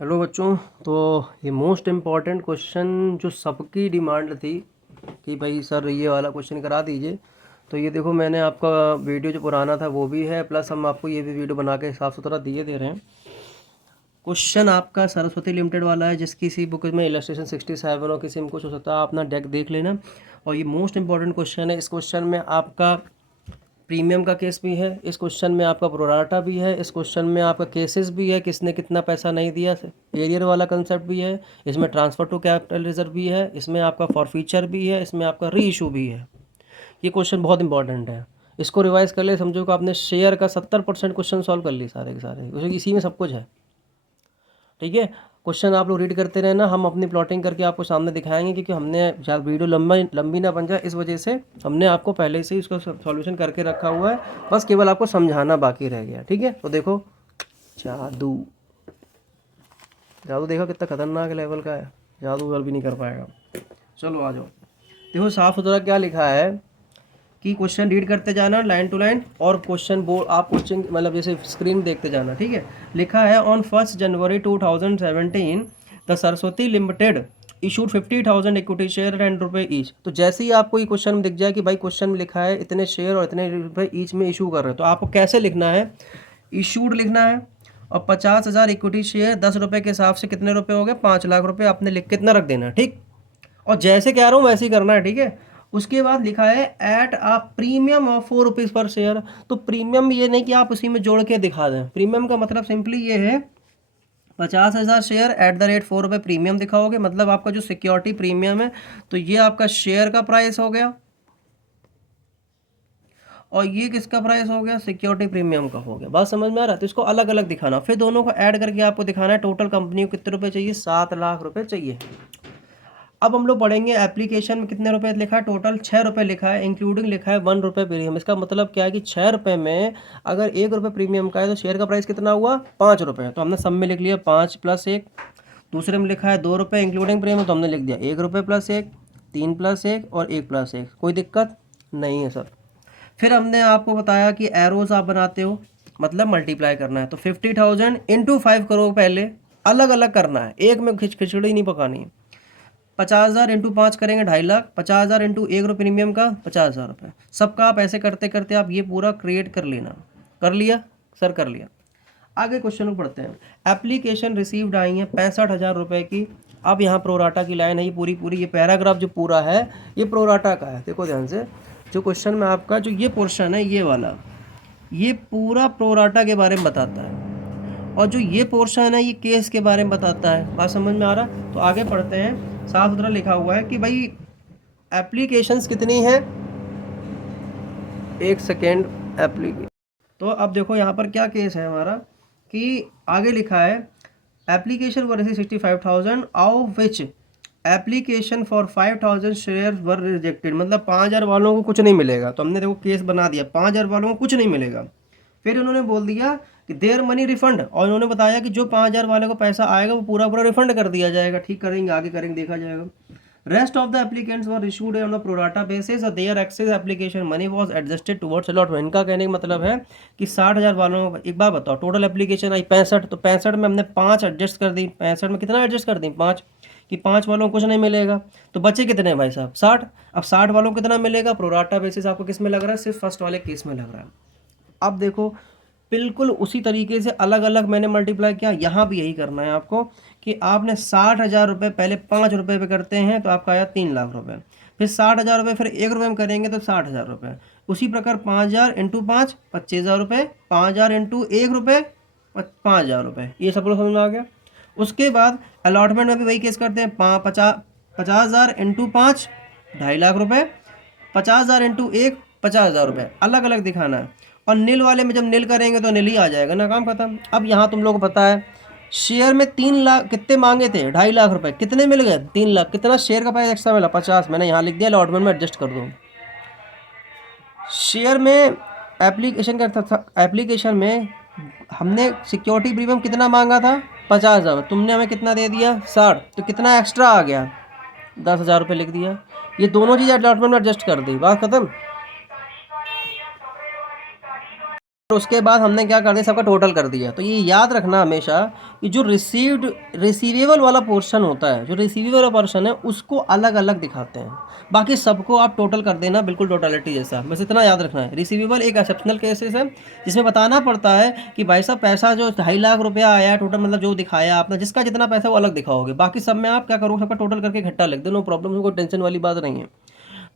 Hello बच्चों। तो ये मोस्ट इम्पॉर्टेंट क्वेश्चन जो सबकी डिमांड थी कि भाई सर ये वाला क्वेश्चन करा दीजिए, तो ये देखो मैंने आपका वीडियो जो पुराना था वो भी है, प्लस हम आपको ये भी वीडियो बना के साफ़ सुथरा दे रहे हैं। क्वेश्चन आपका सरस्वती लिमिटेड वाला है, जिसकी किसी बुक में इलस्ट्रेशन 67 और किसी में कुछ हो सकता है, आप अपना डेक देख लेना। और ये मोस्ट इंपॉर्टेंट क्वेश्चन है। इस क्वेश्चन में आपका प्रीमियम का केस भी है, इस क्वेश्चन में आपका प्रोराटा भी है, इस क्वेश्चन में आपका केसेस भी है, किसने कितना पैसा नहीं दिया, एरियर वाला कंसेप्ट भी है, इसमें ट्रांसफ़र टू कैपिटल रिजर्व भी है, इसमें आपका फॉरफीचर भी है, इसमें आपका री इशू भी है। ये क्वेश्चन बहुत इंपॉर्टेंट है, इसको रिवाइज कर ले। समझो कि आपने शेयर का 70% क्वेश्चन सॉल्व कर ली सारे के सारे, इसी में सब कुछ है। ठीक है, क्वेश्चन आप लोग रीड करते रहना, हम अपनी प्लॉटिंग करके आपको सामने दिखाएंगे, क्योंकि हमने ज़्यादा वीडियो लंबी ना बन जाए, इस वजह से हमने आपको पहले से ही उसका सॉल्यूशन करके रखा हुआ है, बस केवल आपको समझाना बाकी रह गया। ठीक है, तो देखो जादू जादू देखो कितना खतरनाक लेवल का है, जादू भी नहीं कर पाएगा। चलो आ जाओ, देखो साफ सुथरा क्या लिखा है कि क्वेश्चन रीड करते जाना लाइन टू लाइन, और क्वेश्चन बोर्ड आप क्वेश्चन मतलब जैसे स्क्रीन देखते जाना। ठीक है, लिखा है on 1 January 2017 the Saraswati limited issued 50,000 equity share and रुपए ईच। तो जैसे ही आपको ये क्वेश्चन में दिख जाए कि भाई क्वेश्चन में लिखा है इतने शेयर और इतने रुपए ईच में इशू कर रहे हैं, तो आपको कैसे लिखना है, इशूड लिखना है, और 50,000 इक्विटी शेयर 10 रुपये के हिसाब से कितने रुपए हो गए, 5 लाख रुपए आपने लिख कितना रख देना। ठीक, और जैसे कह रहा हूँ वैसे ही करना है। ठीक है, उसके बाद लिखा है at a premium of 4 rupees per share. तो प्रीमियम ये नहीं कि आप उसी में जोड़ के दिखा दें, प्रीमियम का मतलब सिंपली ये है 50,000 शेयर एट द रेट 4 रुपये प्रीमियम दिखाओगे, मतलब आपका जो सिक्योरिटी प्रीमियम है, तो ये आपका शेयर का प्राइस हो गया, और ये किसका प्राइस हो गया, सिक्योरिटी प्रीमियम का हो गया। बात समझ में आ रहा है? तो इसको अलग अलग दिखाना, फिर दोनों को ऐड करके आपको दिखाना है टोटल कंपनी को कितने रुपए चाहिए, 7 लाख रुपए चाहिए। अब हम लोग पढ़ेंगे एप्लीकेशन में कितने रुपए लिखा है, टोटल 6 रुपये लिखा है, इंक्लूडिंग लिखा है 1 रुपये प्रीमियम। इसका मतलब क्या है कि 6 रुपये में अगर 1 रुपये प्रीमियम का है तो शेयर का प्राइस कितना हुआ, 5 रुपये। तो हमने सब में लिख लिया 5 + 1। दूसरे में लिखा है 2 रुपये इंक्लूडिंग प्रीमियम, तो हमने लिख दिया 1 रुपये + 1, 3 + 1 और 1 + 1। कोई दिक्कत नहीं है सर। फिर हमने आपको बताया कि एरोज आप बनाते हो, मतलब मल्टीप्लाई करना है, तो 50,000 इंटू 5 करो, पहले अलग अलग करना है, एक में खिचड़ी नहीं पकानी है। 50,000 इंटू 5 करेंगे 2.5 लाख, 50,000 इंटू 1 रुपये प्रीमियम का 50,000 रुपये। सबका आप ऐसे करते करते आप ये पूरा क्रिएट कर लेना। कर लिया सर? कर लिया। आगे क्वेश्चन को पढ़ते हैं। एप्लीकेशन रिसीव्ड आई है 65,000 रुपये की। अब यहाँ प्रोराटा की लाइन है, ये पूरी ये पैराग्राफ जो पूरा है ये प्रोराटा का है। देखो ध्यान से, जो क्वेश्चन में आपका जो ये पोर्शन है ये वाला, ये पूरा प्रोराटा के बारे में बताता है, और जो ये पोर्शन है ये केस के बारे में बताता है। बात समझ में आ रहा? तो आगे पढ़ते हैं। साफ सुथरा लिखा हुआ है कि भाई एप्लीकेशंस कितनी है, एक सेकेंड, एप्लीकेशन। तो अब देखो यहाँ पर क्या केस है हमारा, कि आगे लिखा है application were receive 65,000 of which application for 5,000 share were rejected. मतलब 5,000 वालों को कुछ नहीं मिलेगा। तो हमने देखो केस बना दिया, 5,000 वालों को कुछ नहीं मिलेगा। फिर उन्होंने बोल दिया कि देयर मनी रिफंड, और उन्होंने बताया कि जो 5,000 वाले को पैसा आएगा वो पूरा पूरा रिफंड कर दिया जाएगा। ठीक करेंगे, आगे करेंगे, देखा जाएगा। Rest of the applicants were issued on the pro rata basis, their excess application money was adjusted towards allotment. इनका कहने का मतलब है कि 60,000 वालों को, एक बात बताओ, टोटल एप्लीकेशन आई 65, तो 65 में हमने 5 एडजस्ट कर दी। 65 में कितना एडजस्ट कर दी, 5, कि 5 वालों को कुछ नहीं मिलेगा। तो बचे कितने भाई साहब, 60। अब 60 वालों को कितना मिलेगा, प्रोराटा बेसिस आपको किस में लग रहा है, सिर्फ फर्स्ट वाले केस में लग रहा है। अब देखो बिल्कुल उसी तरीके से अलग अलग मैंने मल्टीप्लाई किया, यहाँ भी यही करना है आपको, कि आपने 60,000 रुपये पहले 5 रुपये पे करते हैं तो आपका आया 3 लाख रुपये, फिर 60,000 रुपये फिर 1 रुपये में करेंगे तो 60,000 रुपये। उसी प्रकार 5,000 इंटू 5 25,000 रुपये, 5,000 इंटू 1 रुपये 5,000 रुपये। ये सब लोग समझ में आ गया। उसके बाद अलॉटमेंट में भी वही केस करते हैं, 50,000 इंटू 5 2.5 लाख रुपये, 50,000 इंटू 1 50,000 रुपये, अलग अलग दिखाना है। और नील वाले में जब नील करेंगे तो नील ही आ जाएगा ना, काम खत्म। अब यहाँ तुम लोग को पता है शेयर में 3 लाख कितने मांगे थे, 2.5 लाख रुपए, कितने मिल गए, 3 लाख। कितना शेयर का प्राइस एक्स्ट्रा मिला, 50। मैंने यहाँ लिख दिया, अलॉटमेंट में एडजस्ट कर दो। शेयर में एप्लीकेशन में हमने सिक्योरिटी प्रीमियम कितना मांगा था, 50,000। तुमने हमें कितना दे दिया, 60। तो कितना एक्स्ट्रा आ गया, 10,000 रुपये लिख दिया। ये दोनों चीज़ें अलॉटमेंट में एडजस्ट कर दी, बात खत्म। उसके बाद हमने क्या कर दिया, सबका टोटल कर दिया। तो ये याद रखना हमेशा कि जो रिसीवेबल वाला पोर्शन होता है, जो रिसीवेबल वाला पोर्शन है उसको अलग अलग दिखाते हैं, बाकी सबको आप टोटल कर देना बिल्कुल टोटलिटी जैसा। बस इतना याद रखना है। रिसीवेबल एक एक्सेप्शनल केसेस है जिसमें बताना पड़ता है कि भाई साहब पैसा जो 2.5 लाख रुपया आया टोटल, मतलब जो दिखाया आपने, जिसका जितना पैसा वो अलग दिखाओगे, बाकी सब में आप क्या करोगे, सबका टोटल करके इकट्ठा लिख दो, नो प्रॉब्लम, कोई टेंशन वाली बात नहीं है।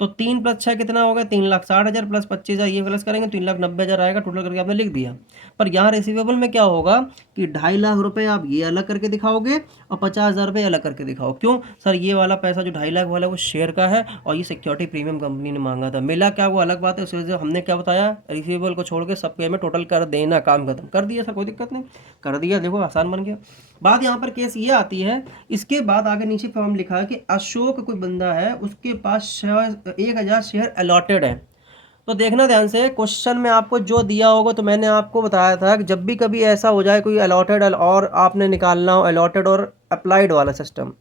तो 3 + 6 कितना होगा, 3,60,000 प्लस 25,000 ये प्लस करेंगे 3,90,000 आएगा, टोटल करके आपने लिख दिया। पर यहाँ रिसीवेबल में क्या होगा कि 2.5 लाख रुपए आप ये अलग करके दिखाओगे और 50,000 रुपये अलग करके दिखाओ। क्यों सर, ये वाला पैसा जो 2.5 लाख वाला वो शेयर का है और ये सिक्योरिटी प्रीमियम कंपनी ने मांगा था, मिला क्या वो अलग बात है। उस वजह से हमने क्या बताया, रिसीवेबल को छोड़ के सबके में टोटल कर देना, काम खत्म कर दिया सर, कोई दिक्कत नहीं, कर दिया, देखो आसान बन गया। बात यहाँ पर केस ये आती है, इसके बाद आगे नीचे फॉर्म लिखा है कि अशोक कोई बंदा है, उसके पास 1,000 शेयर अलॉटेड है। तो देखना ध्यान से, क्वेश्चन में आपको जो दिया होगा, तो मैंने आपको बताया था कि जब भी कभी ऐसा हो जाए कोई अलॉटेड और आपने निकालना हो अलॉटेड और अप्लाइड वाला सिस्टम,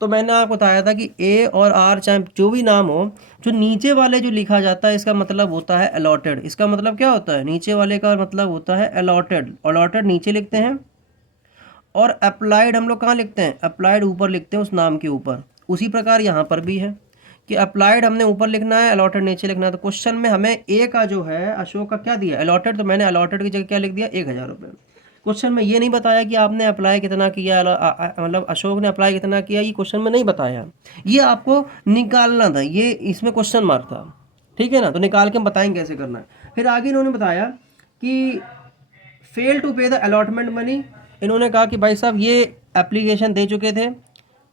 तो मैंने आपको बताया था कि ए और आर चाहे जो भी नाम हो, जो नीचे वाले जो लिखा जाता है इसका मतलब होता है अलॉटेड। इसका मतलब क्या होता है, नीचे वाले का मतलब होता है अलॉटेड। अलॉटेड नीचे लिखते हैं और अप्लाइड हम लोग कहाँ लिखते हैं, अप्लाइड ऊपर लिखते हैं उस नाम के ऊपर। उसी प्रकार यहाँ पर भी है कि अप्लाइड हमने ऊपर लिखना है, अलॉटेड नीचे लिखना है। तो क्वेश्चन में हमें ए का जो है अशोक का क्या दिया, अलॉटेड, तो मैंने अलॉटेड की जगह क्या लिख दिया, 1,000 रुपये। क्वेश्चन में ये नहीं बताया कि आपने अप्लाई कितना किया, मतलब अशोक ने अप्लाई कितना किया, ये क्वेश्चन में नहीं बताया, ये आपको निकालना था, ये इसमें क्वेश्चन मार्क था, ठीक है ना। तो निकाल के हम बताएंगे कैसे करना है। फिर आगे इन्होंने बताया कि फेल टू पे द अलॉटमेंट मनी। इन्होंने कहा कि भाई साहब ये एप्लीकेशन दे चुके थे,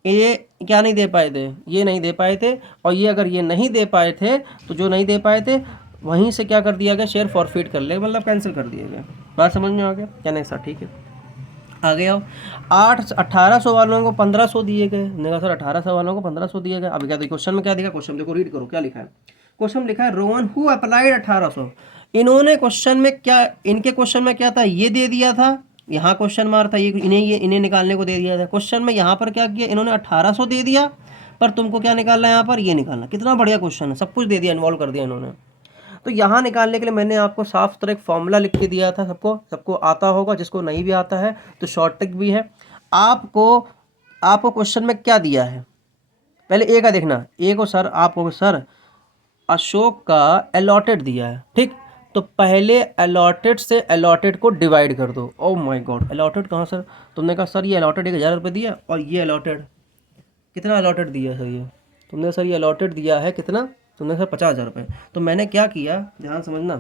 ये क्या नहीं दे पाए थे, ये नहीं दे पाए थे, और ये अगर ये नहीं दे पाए थे तो जो नहीं दे पाए थे वहीं से क्या कर दिया गया, शेयर फॉरफिट कर ले, मतलब कैंसिल कर दिया गया। बात समझ में आ गया क्या, नहीं सर ठीक है। आगे आओ, 1800 वालों को 1500 दिए गए। मैंने कहा सर 1800 वालों को 1500 दिए गए। अब क्या देखो क्वेश्चन में क्या दिखा, क्वेश्चन देखो रीड करो क्या लिखा है। क्वेश्चन लिखा है रोहन हु अप्लाइड 1800। इन्होंने क्वेश्चन में क्या, इनके क्वेश्चन में क्या था, ये दे दिया था, यहाँ क्वेश्चन मार्क था, ये इन्हें निकालने को दे दिया था। क्वेश्चन में यहाँ पर क्या किया, इन्होंने 1800 दे दिया, पर तुमको क्या निकालना है यहाँ पर, ये निकालना। कितना बढ़िया क्वेश्चन है, सब कुछ दे दिया, इन्वॉल्व कर दिया इन्होंने। तो यहाँ निकालने के लिए मैंने आपको साफ सुथरा एक फॉर्मूला लिख के दिया था, सबको आता होगा, जिसको नहीं भी आता है तो शॉर्ट ट्रिक भी है। आपको क्वेश्चन में क्या दिया है, पहले ए का देखना, ए को सर आपको सर अशोक का अलॉटेड दिया है, ठीक, तो पहले अलॉटेड से अलॉटेड को डिवाइड कर दो। ओह माय गॉड, अलॉटेड कहाँ सर, तुमने कहा सर ये अलॉटेड 1,000 रुपये दिया और ये अलॉटेड कितना अलॉटेड दिया सर, ये तुमने सर ये अलॉटेड दिया है कितना, तुमने सर 50,000 रुपये। तो मैंने क्या किया, ध्यान समझना,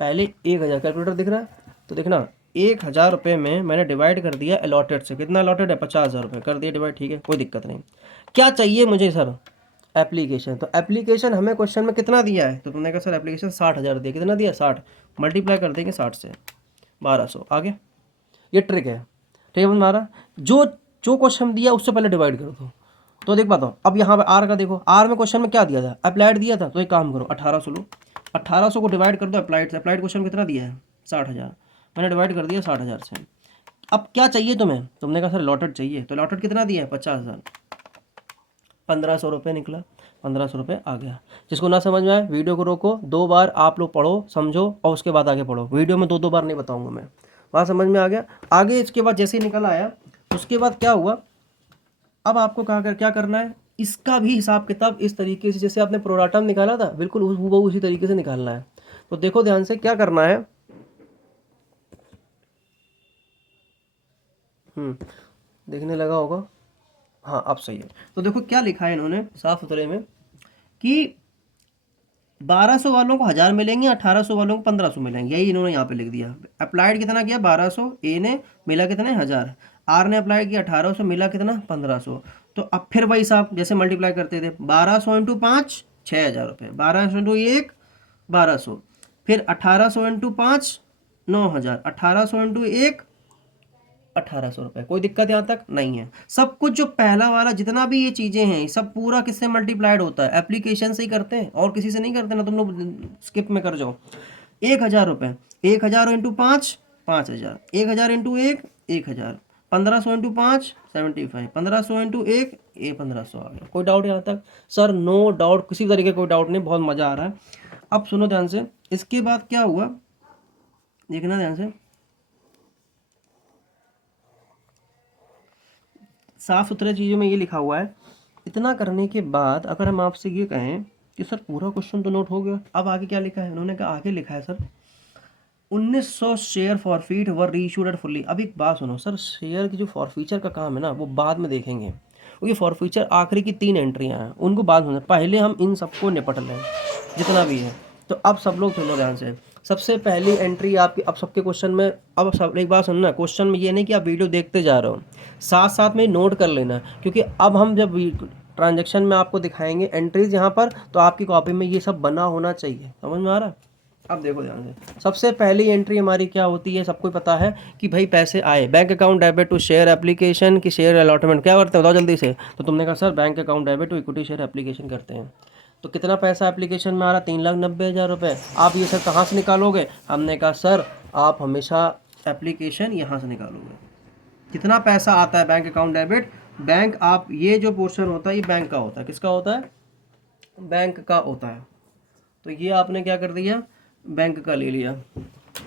पहले 1,000 कैलकुलेटर दिख रहा है, तो देखना 1,000 रुपये में मैंने डिवाइड कर दिया अलॉटेड से, कितना अलॉटेड है 50,000 रुपये, कर दिया डिवाइड, ठीक है कोई दिक्कत नहीं। क्या चाहिए मुझे सर, एप्लीकेशन। तो एप्लीकेशन हमें क्वेश्चन में कितना दिया है, तो तुमने कहा सर एप्लीकेशन 60,000 दिया, कितना दिया 60, मल्टीप्लाई कर देंगे 60 से 1200, आगे ये ट्रिक है, ठीक है हमारा। जो जो क्वेश्चन दिया उससे पहले डिवाइड कर दो। तो देख पाता हूँ, अब यहाँ पे आर का देखो, आर में क्वेश्चन में क्या दिया था, अप्लाइड दिया था, तो एक काम करो 1800 लो, 1800 को डिवाइड कर दो अप्लाइड से। अप्लाइड क्वेश्चन कितना दिया है 60,000, मैंने डिवाइड कर दिया 60,000 से। अब क्या चाहिए तुम्हें, तुमने कहा सर लॉटेड चाहिए, तो लॉटेड कितना दिया है 50,000, 1,500 रुपये निकला, 1,500 रुपये आ गया। जिसको ना समझ में आए वीडियो को रोको, 2 बार आप लोग पढ़ो समझो और उसके बाद आगे पढ़ो, वीडियो में 2 बार नहीं बताऊंगा मैं। बात समझ में आ गया। आगे इसके बाद जैसे ही निकल आया, उसके बाद क्या हुआ, अब आपको क्या करना है, इसका भी हिसाब किताब इस तरीके से जैसे आपने प्रोराटम निकाला था, बिल्कुल वो उसी तरीके से निकालना है। तो देखो ध्यान से क्या करना है, देखने लगा होगा, हाँ अब सही है। तो देखो क्या लिखा है इन्होंने साफ सुथरे में कि 1200 वालों को 1000 मिलेंगे, 1800 वालों को 1500 मिलेंगे, यही इन्होंने यहाँ पे लिख दिया। अप्लाइड कितना किया 1200, ए ने मिला कितना 1000, आर ने अप्लाई किया 1800, मिला कितना 1500। तो अब फिर वही साहब जैसे मल्टीप्लाई करते थे, 1200 इंटू 5 6,000 रुपये, 1200 इंटू 1 1200, फिर 1800 इंटू 5 9,000, 1800 इंटू 1 1,800 रुपये। कोई दिक्कत यहाँ तक नहीं है। सब कुछ जो पहला वाला जितना भी ये चीज़ें हैं सब पूरा किससे मल्टीप्लाइड होता है, एप्लीकेशन से ही करते हैं और किसी से नहीं करते ना, तुम लोग स्किप में कर जाओ। 1,000 रुपये, 1,000 इंटू 5 5,000, 1,000 इंटू 1 1,000, 1,500 इंटू 5 75, 1,500 इंटू 1 ये 1,500 आ गया। कोई डाउट यहाँ तक सर, नो डाउट, किसी तरीके कोई डाउट नहीं, बहुत मज़ा आ रहा है। अब सुनो ध्यान से, इसके बाद क्या हुआ, देखना ध्यान से, साफ सुथरे चीज़ों में ये लिखा हुआ है। इतना करने के बाद अगर हम आपसे ये कहें कि सर पूरा क्वेश्चन तो नोट हो गया, अब आगे क्या लिखा है, उन्होंने कहा आगे लिखा है सर 1900 शेयर फॉरफीट वर रीइशूड फुल्ली। अब एक बात सुनो सर, शेयर की जो फॉरफीचर का काम है ना वो बाद में देखेंगे, क्योंकि फॉरफीचर आखिरी की 3 एंट्रियां हैं, उनको बाद में, पहले हम इन सबको निपट लें जितना भी है। तो अब सब लोग सुनो ध्यान से, सबसे पहली एंट्री आपकी, अब सबके क्वेश्चन में, अब सब एक बात सुनना, क्वेश्चन में ये नहीं कि आप वीडियो देखते जा रहे हो, साथ साथ में नोट कर लेना, क्योंकि अब हम जब ट्रांजेक्शन में आपको दिखाएंगे एंट्रीज यहाँ पर, तो आपकी कॉपी में ये सब बना होना चाहिए। समझ में आ रहा है? अब देखो ध्यान से, सबसे पहली एंट्री हमारी क्या होती है, सबको पता है कि भाई पैसे आए, bank account debit to share application की शेयर अलॉटमेंट। क्या करते हैं बताओ जल्दी से, तो तुमने कहा sir bank account debit to equity share application करते हैं। तो कितना पैसा एप्लीकेशन में आ रहा, 3,90,000 रुपये। आप ये सर कहाँ से निकालोगे, हमने कहा सर आप हमेशा एप्लीकेशन यहाँ से निकालोगे। कितना पैसा आता है बैंक अकाउंट डेबिट, बैंक, आप ये जो पोर्शन होता है ये बैंक का होता है, किसका होता है, बैंक का होता है। तो ये आपने क्या कर दिया, बैंक का ले लिया।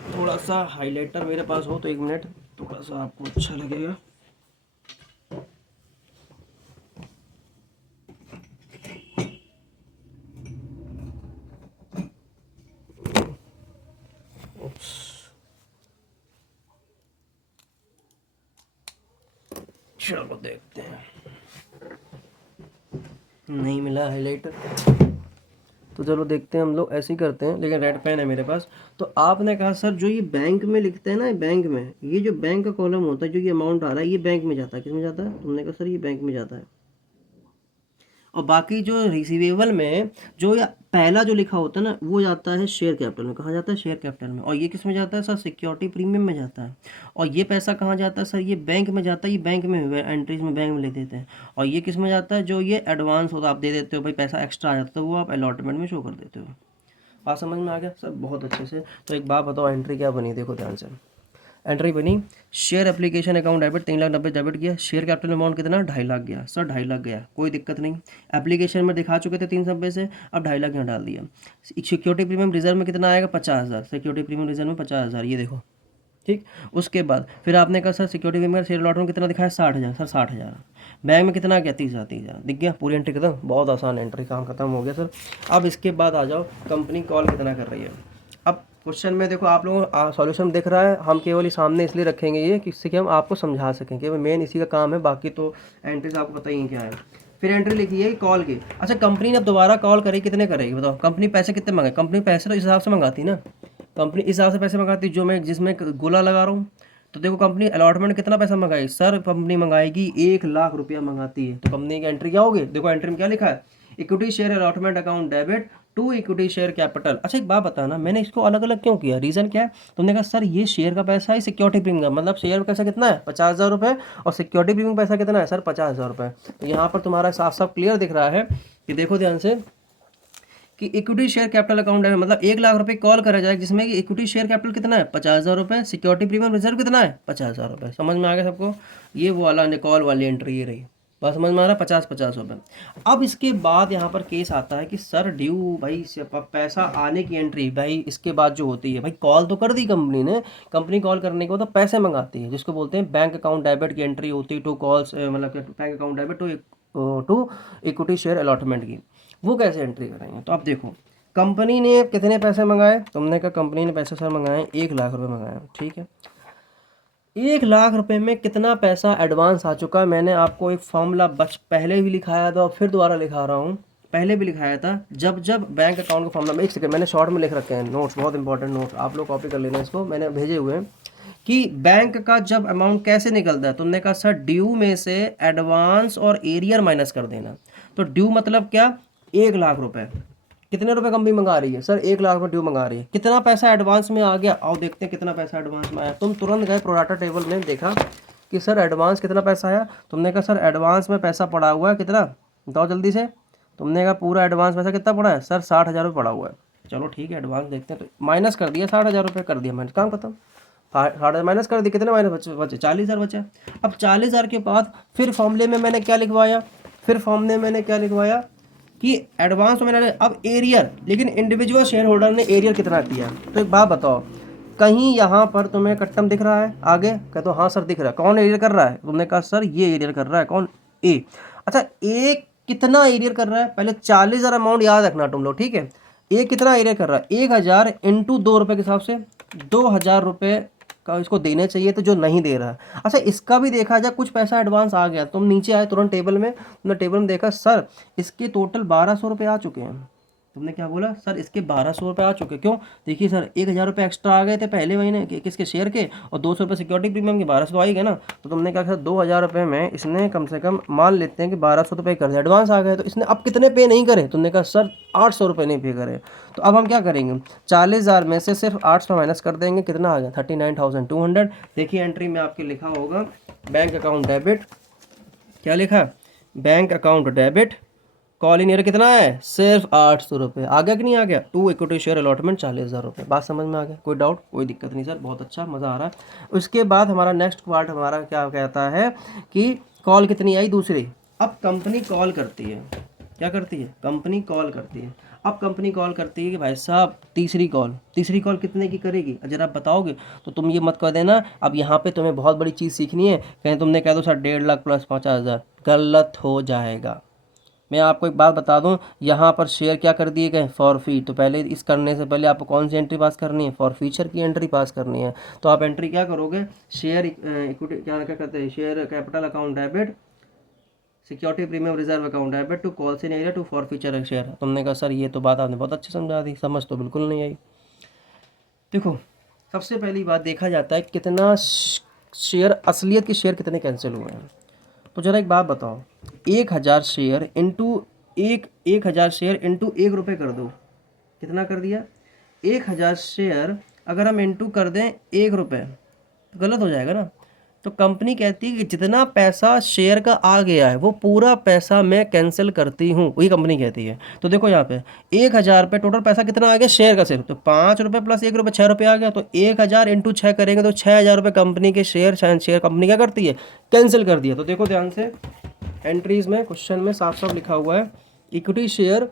थोड़ा सा हाइलाइटर मेरे पास हो तो 1 मिनट, थोड़ा सा आपको अच्छा लगेगा। चलो देखते हैं, नहीं मिला हाइलाइटर, तो चलो देखते हैं, हम लोग ऐसे ही करते हैं, लेकिन रेड पेन है मेरे पास। तो आपने कहा सर जो ये बैंक में लिखते हैं ना, बैंक में ये जो बैंक का कॉलम होता है, जो ये अमाउंट आ रहा है ये बैंक में जाता है, किस में जाता है, तुमने कहा सर ये बैंक में जाता है। और बाकी जो रिसीवेबल में जो या पहला जो लिखा होता है ना वो जाता है शेयर कैपिटल में। कहाँ जाता है, शेयर कैपिटल में। और ये किस में जाता है सर, सिक्योरिटी प्रीमियम में जाता है। और ये पैसा कहाँ जाता है सर, ये बैंक में जाता है, ये बैंक में एंट्रीज में बैंक में लिख देते हैं। और ये किस में जाता है, जो ये एडवांस होता है आप दे देते हो भाई, पैसा एक्स्ट्रा आ जाता है तो वो आप अलॉटमेंट में शो कर देते हो। बात समझ में आ गया सर, बहुत अच्छे से। तो एक बात बताओ, एंट्री क्या बनी, देखो ध्यान से। एंट्री बनी, share application account debit 3,90,000 debit किया, शेयर कैपिटल अमाउंट कितना, 2.5 लाख गया सर, 2.5 लाख गया, कोई दिक्कत नहीं। एप्लीकेशन में दिखा चुके थे 390 से, अब 2.5 लाख यहाँ डाल दिया। सिक्योरिटी प्रीमियम रिजर्व में कितना आएगा, 50,000, सिक्योरिटी प्रीमियम रिजर्व में 50,000, ये देखो ठीक। उसके बाद फिर आपने कहा sir security premium share lot में कितना दिखाया, 60,000, सर 60,000। बैंक में कितना गया, 30,000 दिख गया, पूरी एंट्री खत्म, बहुत आसान एंट्री, काम खत्म हो गया सर। अब इसके बाद आ जाओ, कंपनी कॉल कितना कर रही है। अब क्वेश्चन में देखो आप लोगों को सॉल्यूशन दिख रहा है, हम केवल सामने इसलिए रखेंगे ये कि इससे कि हम आपको समझा सकें, कि मेन इसी का काम है, बाकी तो एंट्रीज आपको पता ही क्या है। फिर एंट्री लिखी है कॉल की। अच्छा कंपनी ने अब दोबारा कॉल करेगी, कितने करेगी बताओ, कंपनी पैसे कितने मंगाए, कंपनी पैसे तो इस हिसाब से मंगाती ना, कंपनी इस हिसाब से पैसे मंगाती जो मैं जिसमें गोला लगा रहा हूँ। तो देखो कंपनी अलॉटमेंट कितना पैसा मंगाई सर, कंपनी मंगाएगी 1,00,000 रुपया मंगाती है। तो कंपनी की एंट्री क्या होगी, देखो एंट्री में क्या लिखा है, equity share allotment account debit to equity share capital. अच्छा एक बात बताना, मैंने इसको अलग अलग क्यों किया, रीज़न क्या है, तुमने कहा सर ये शेयर का पैसा है, सिक्योरिटी प्रीमियम, मतलब शेयर का पैसा कितना है 50,000 रुपये, और सिक्योरिटी प्रीमियम पैसा कितना है सर 50,000 रुपये। तो यहाँ पर तुम्हारा साफ साफ क्लियर दिख रहा है कि देखो ध्यान से, कि इक्विटी शेयर कैपिटल अकाउंट है, मतलब 1,00,000 रुपये कॉल करा जाए, जिसमें कि इक्विटी शेयर कैपिटल कितना है 50,000 रुपये, सिक्योरिटी प्रीमियम रिजर्व कितना है 50,000 रुपये। समझ में आ गया सबको, ये वो वाला कॉल वाली एंट्री ये रही, बात समझ में आ रहा, 50-50 रुपये। अब इसके बाद यहाँ पर केस आता है कि सर ड्यू भाई पैसा आने की एंट्री, भाई इसके बाद जो होती है, भाई कॉल तो कर दी कंपनी ने, कंपनी कॉल करने के बाद तो पैसे मंगाती है, जिसको बोलते हैं बैंक अकाउंट डेबिट की एंट्री होती है, टू कॉल्स, मतलब bank account debit to equity share allotment की, वो कैसे एंट्री करेंगे। तो अब देखो कंपनी ने कितने पैसे मंगाए, तुमने कहा कंपनी ने पैसे सर मंगाए 1,00,000 रुपये मंगाए, ठीक है। 1,00,000 रुपये में कितना पैसा एडवांस आ चुका है, मैंने आपको एक फॉर्मूला पहले भी लिखाया था और फिर दोबारा लिखा रहा हूँ, पहले भी लिखाया था, जब बैंक अकाउंट का फॉर्मूला, एक सेकंड मैंने शॉर्ट में लिख रखे हैं नोट्स, बहुत इंपॉर्टेंट नोट्स, आप लोग कॉपी कर लेना इसको, मैंने भेजे हुए हैं, कि बैंक का जब अमाउंट कैसे निकलता है, तुमने कहा सर ड्यू में से एडवांस और एरियर माइनस कर देना। तो ड्यू मतलब क्या, 1,00,000 रुपये, कितने रुपए कंपनी मंगा रही है सर 1,00,000 रुपये ड्यू मंगा रही है, कितना पैसा एडवांस में आ गया, आओ देखते हैं कितना पैसा एडवांस में आया। तुम तुरंत गए प्रोराटा टेबल में, देखा कि सर एडवांस कितना पैसा आया, तुमने कहा सर एडवांस में पैसा पड़ा हुआ है कितना, बताओ जल्दी से, तुमने कहा पूरा एडवांस पैसा कितना पड़ा है सर 60,000 रुपये पड़ा हुआ है। चलो ठीक है एडवांस देखते हैं, तो माइनस कर दिया 60,000 रुपये कर दिया मैंने, काम खत्म, 60,000 माइनस कर दिया, कितने माइनस बचे 40,000 बचे। अब 40,000 के बाद फिर फॉर्मूले में मैंने क्या लिखवाया, फिर फॉर्मूले में मैंने क्या लिखवाया कि एडवांस तो मैंने, अब एरियर, लेकिन इंडिविजुअल शेयर होल्डर ने एरियर कितना दिया। तो एक बात बताओ, कहीं यहाँ पर तुम्हें कट्टम दिख रहा है आगे? कह तो हाँ सर दिख रहा है। कौन एरियर कर रहा है? तुमने कहा सर ये एरियर कर रहा है। कौन? ए। अच्छा ए कितना एरियर कर रहा है? पहले 40,000 अमाउंट याद रखना तुम लोग, ठीक है। ए कितना एरियर कर रहा है? 1,000 इंटू 2 रुपये के हिसाब से 2,000 रुपये का इसको देने चाहिए, तो जो नहीं दे रहा है। अच्छा इसका भी देखा जाए, कुछ पैसा एडवांस आ गया, तुम नीचे आए तुरंत टेबल में, तुमने टेबल में देखा सर इसके टोटल 1,200 रुपये आ चुके हैं। तुमने क्या बोला? सर इसके 1,200 रुपये आ चुके। क्यों? देखिए सर 1,000 रुपये एक्स्ट्रा आ गए थे पहले महीने के किसके शेयर के, और 200 रुपये सिक्योरिटी प्रीमियम के, 1,200 तो आ ही गए ना। तो तुमने क्या सर 2,000 रुपये में इसने कम से कम मान लेते हैं कि 1,200 रुपये कर दिया, एडवांस आ गए, तो इसने अब कितने पे नहीं करे? तुमने कहा सर 800 रुपये नहीं पे करे। तो अब हम क्या करेंगे? 40,000 में से सिर्फ 800 माइनस कर देंगे, कितना आ गया? 39,200। देखिए एंट्री में आपके लिखा होगा बैंक अकाउंट डेबिट, क्या लिखा? Bank account debit, call in year कितना है? सिर्फ 800 रुपये। आ गया कि नहीं आ गया? 2 इक्विटी शेयर अलॉटमेंट 40,000 रुपये। बात समझ में आ गया? कोई डाउट? कोई दिक्कत नहीं सर, बहुत अच्छा, मज़ा आ रहा है। उसके बाद हमारा नेक्स्ट पार्ट हमारा क्या कहता है कि कॉल कितनी आई? दूसरी। अब कंपनी कॉल करती है, क्या करती है? कंपनी कॉल करती है। अब कंपनी कॉल करती है कि भाई साहब तीसरी कॉल कितने की करेगी? अगर आप बताओगे तो तुम ये मत कर देना। अब यहाँ पे तुम्हें बहुत बड़ी चीज़ सीखनी है, कहीं तुमने कह दो सर 1.5 लाख प्लस 50,000, गलत हो जाएगा। मैं आपको एक बात बता दूं, यहाँ पर शेयर क्या कर दिए गए? फॉर फी। तो पहले इस करने से पहले आपको कौन सी एंट्री पास करनी है? फॉर फ्यूचर की एंट्री पास करनी है। तो आप एंट्री क्या करोगे? शेयर इक्विटी क्या कहते हैं, share capital account debit, security premium reserve account debit to calls in arrear to forfeiture share. तुमने कहा सर ये तो बात आपने बहुत अच्छी समझा दी, समझ तो बिल्कुल नहीं आई। देखो सबसे पहली बात देखा जाता है कितना शेयर, असलियत के शेयर कितने कैंसिल हुए हैं। तो जरा एक बात बताओ, 1,000 शेयर इंटू 1,000 शेयर इंटू 1 रुपये कर दो, कितना कर दिया? 1,000 शेयर अगर हम इंटू कर दें 1 रुपये तो गलत हो जाएगा ना। तो कंपनी कहती है कि जितना पैसा शेयर का आ गया है वो पूरा पैसा मैं कैंसिल करती हूँ, वही कंपनी कहती है। तो देखो यहाँ पे 1,000 रुपये टोटल पैसा कितना आ गया शेयर का सिर्फ, तो 5 रुपये प्लस 1 रुपये 6 रुपये आ गया। तो 1,000 इंटू 6 करेंगे तो 6,000 रुपये कंपनी के शेयर कंपनी क्या करती है? कैंसिल कर दिया। तो देखो ध्यान से एंट्रीज में क्वेश्चन में साफ साफ लिखा हुआ है इक्विटी शेयर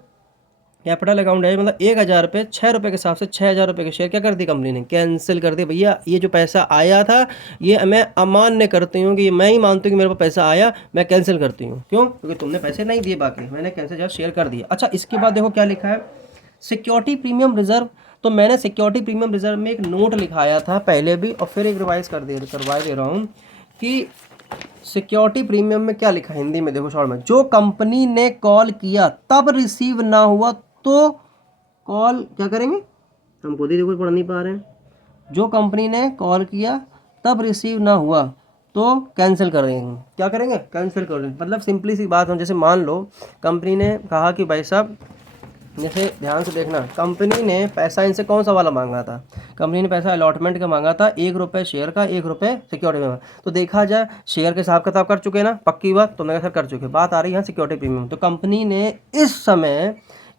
कैपिटल अकाउंट है, मतलब 1,000 रुपये 6 रुपये के हिसाब से 6,000 रुपये के शेयर क्या कर दी कंपनी ने? कैंसिल कर दिया। भैया ये जो पैसा आया था ये मैं अमान्य करती हूँ, कि मैं ही मानती हूँ कि मेरे पास पैसा आया, मैं कैंसिल करती हूँ। क्यों? क्योंकि तुमने पैसे नहीं दिए, बाकी मैंने कैंसिल शेयर कर दिया। अच्छा इसके बाद देखो क्या लिखा है, सिक्योरिटी प्रीमियम रिजर्व। तो मैंने सिक्योरिटी प्रीमियम रिजर्व में एक नोट लिखाया था पहले भी, और फिर एक रिवाइज करवा दे रहा हूँ कि सिक्योरिटी प्रीमियम में क्या लिखा है हिंदी में। देखो शॉर्ट में, जो कंपनी ने कॉल किया तब रिसीव ना हुआ तो कॉल क्या करेंगे? हम खुद ही देखो पढ़ नहीं पा रहे हैं। जो कंपनी ने कॉल किया तब रिसीव ना हुआ तो कैंसिल कर देंगे। क्या करेंगे? कैंसिल कर देंगे। मतलब सिंपली सी बात है, जैसे मान लो कंपनी ने कहा कि भाई साहब, जैसे ध्यान से देखना, कंपनी ने पैसा इनसे कौन सा वाला मांगा था? कंपनी ने पैसा अलॉटमेंट का मांगा था, 1 रुपये शेयर का, 1 रुपये सिक्योरिटी में। तो देखा जाए शेयर के हिसाब किताब कर चुके ना, पक्की बात, तो मैं सर कर चुके। बात आ रही है यहाँ सिक्योरिटी प्रीमियम। तो कंपनी ने इस समय